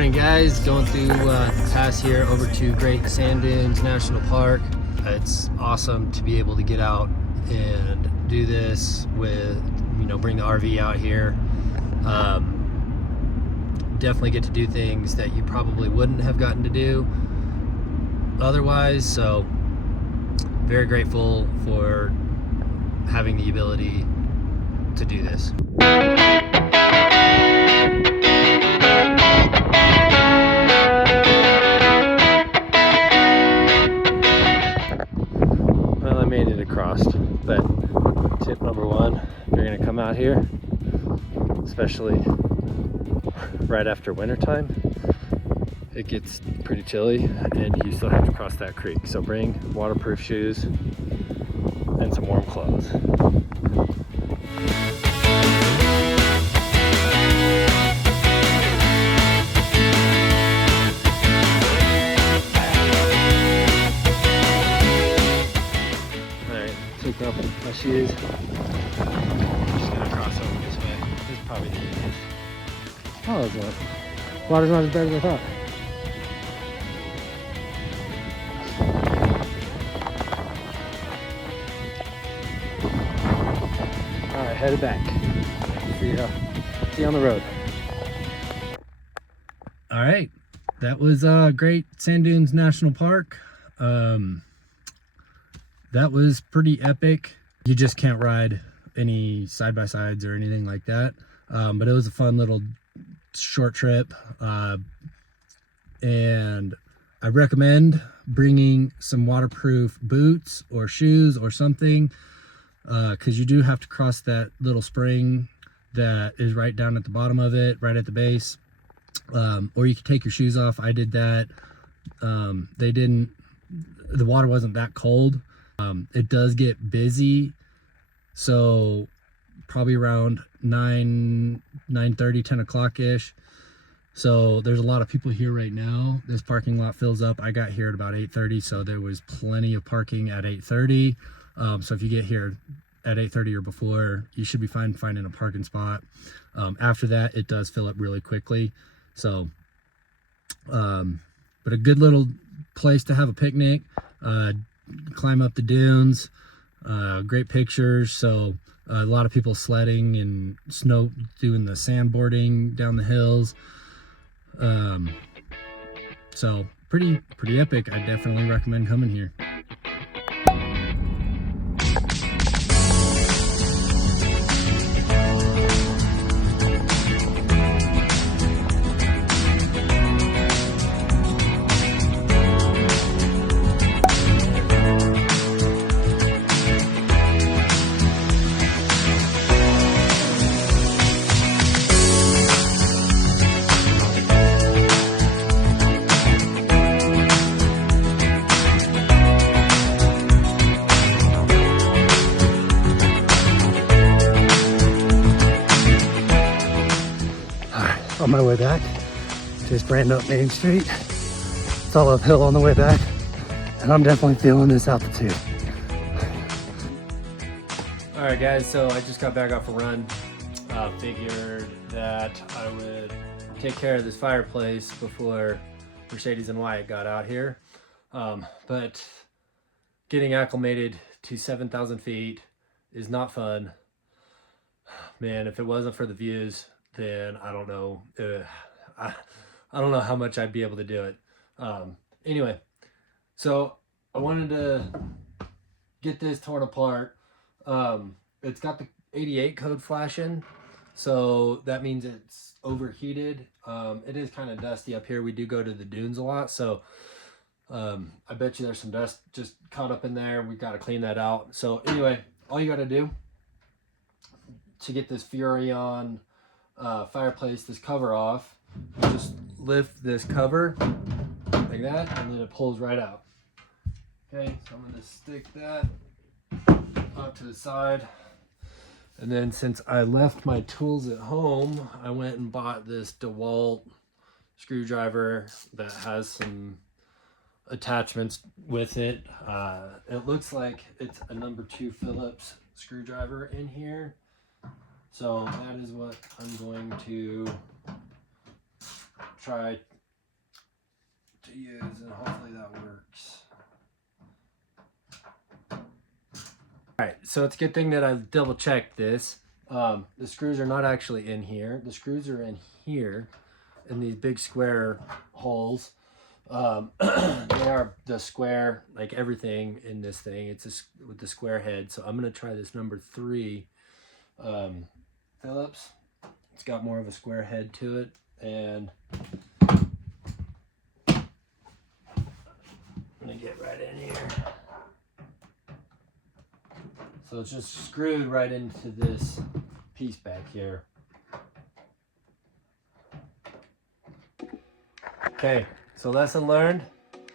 Morning guys, going through the pass here over to Great Sand Dunes National Park. It's awesome to be able to get out and do this with, bring the RV out here. Definitely get to do things that you probably wouldn't have gotten to do otherwise, so very grateful for having the ability to do this. Well, I made it across, but tip number one, if you're gonna come out here, especially right after wintertime, it gets pretty chilly and you still have to cross that creek. So bring waterproof shoes and some warm clothes. Alright, took off my shoes. I'm just gonna cross over this way. This is probably the easiest. Oh, it's not. Water's not as bad as I thought. Alright, headed back. See you on the road. Alright, that was Great Sand Dunes National Park. That was pretty epic. You just can't ride any side-by-sides or anything like that. But it was a fun little short trip, and I recommend bringing some waterproof boots or shoes or something, because you do have to cross that little spring that is right down at the bottom of it, right at the base. Or you can take your shoes off. I did that. The water wasn't that cold. It does get busy, so probably around 9:30, 10 o'clock ish. So there's a lot of people here right now. This parking lot fills up. I got here at about 8:30, so there was plenty of parking at 8:30. So if you get here at 8:30 or before, you should be fine finding a parking spot. After that, it does fill up really quickly. So, but a good little place to have a picnic, climb up the dunes, great pictures. So a lot of people sledding and doing the sandboarding down the hills. So pretty epic. I definitely recommend coming here. On my way back, just ran up Main Street. It's all uphill on the way back, and I'm definitely feeling this altitude. All right, guys, so I just got back off a run. Figured that I would take care of this fireplace before Mercedes and Wyatt got out here. But getting acclimated to 7,000 feet is not fun. Man, if it wasn't for the views, then I don't know. I don't know how much I'd be able to do it. Anyway, so I wanted to get this torn apart. It's got the 88 code flashing, so that means it's overheated. It is kind of dusty up here. We do go to the dunes a lot, so I bet you there's some dust just caught up in there. We got to clean that out. So anyway, all you got to do to get this Furrion fireplace, this cover off, just lift this cover like that, and then it pulls right out. Okay, so I'm going to stick that off to the side, and then since I left my tools at home, I went and bought this DeWalt screwdriver that has some attachments with it. It looks like it's a number 2 Phillips screwdriver in here. So that is what I'm going to try to use, and hopefully that works. Alright, so it's a good thing that I double checked this. The screws are not actually in here. The screws are in here in these big square holes. They are the square, like everything in this thing. It's with the square head. So I'm going to try this number 3 Phillips. It's got more of a square head to it. And I'm going to get right in here. So it's just screwed right into this piece back here. Okay, so lesson learned.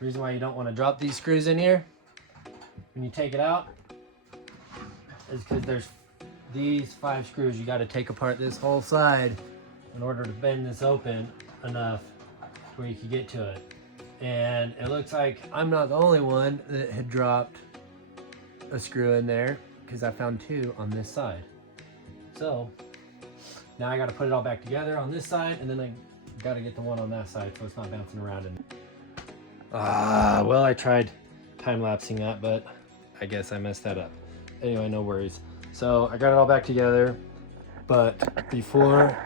Reason why you don't want to drop these screws in here when you take it out is because there's these 5 screws. You got to take apart this whole side in order to bend this open enough where you can get to it. And it looks like I'm not the only one that had dropped a screw in there, because I found 2 on this side. So now I got to put it all back together on this side, and then I got to get the one on that side so it's not bouncing around. And well, I tried time-lapsing that, but I guess I messed that up. Anyway, no worries. So I got it all back together, but before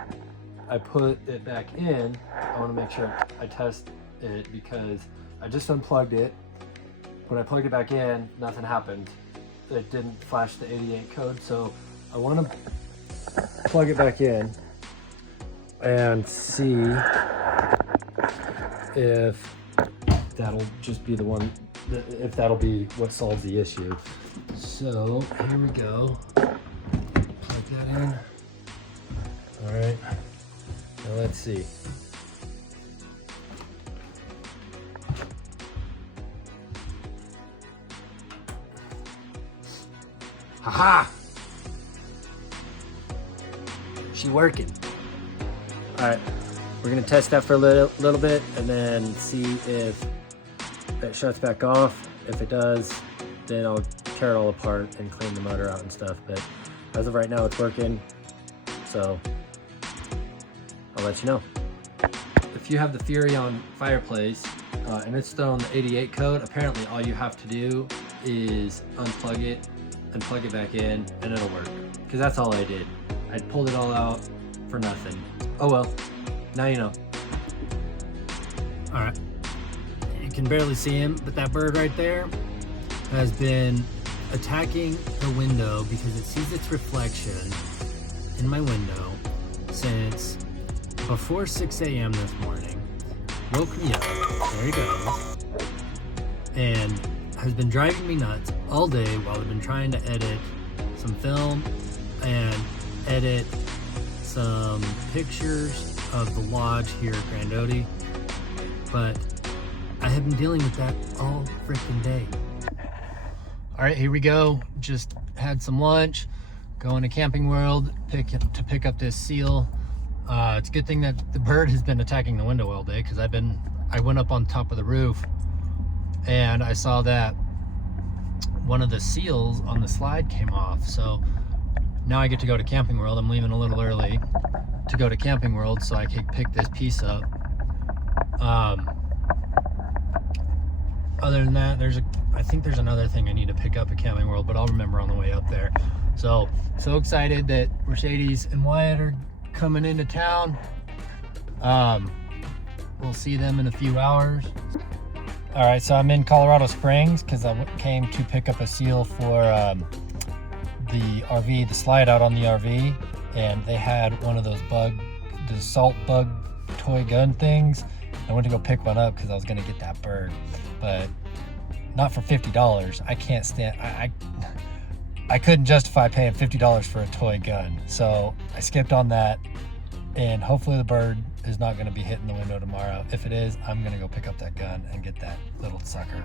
I put it back in, I want to make sure I test it, because I just unplugged it. When I plugged it back in, nothing happened. It didn't flash the 88 code, so I want to plug it back in and see if that'll just be the one, if that'll be what solves the issue. So here we go. Plug that in. All right, now let's see. Haha! She working. All right, we're gonna test that for a little bit and then see if it shuts back off. If it does, then I'll tear it all apart and clean the motor out and stuff. But as of right now, it's working. So I'll let you know. If you have the Furrion fireplace and it's thrown the 88 code, apparently all you have to do is unplug it and plug it back in and it'll work. Because that's all I did. I pulled it all out for nothing. Oh well, now you know. All right, you can barely see him, but that bird right there has been attacking the window because it sees its reflection in my window since before 6 a.m. this morning. Woke me up, there he goes, and has been driving me nuts all day while I've been trying to edit some film and edit some pictures of the lodge here at Grandote, but I have been dealing with that all freaking day. All right, here we go. Just had some lunch, going to Camping World to pick up this seal. It's a good thing that the bird has been attacking the window all day, because I went up on top of the roof and I saw that one of the seals on the slide came off. So now I get to go to Camping World. I'm leaving a little early to go to Camping World so I can pick this piece up. Other than that, I think there's another thing I need to pick up at Camping World, but I'll remember on the way up there. So excited that Mercedes and Wyatt are coming into town. We'll see them in a few hours. All right, so I'm in Colorado Springs because I came to pick up a seal for the RV, the slide out on the RV, and they had one of those the salt bug toy gun things. I went to go pick one up because I was gonna get that bird, but not for $50. I can't stand, I couldn't justify paying $50 for a toy gun. So I skipped on that, and hopefully the bird is not gonna be hitting the window tomorrow. If it is, I'm gonna go pick up that gun and get that little sucker.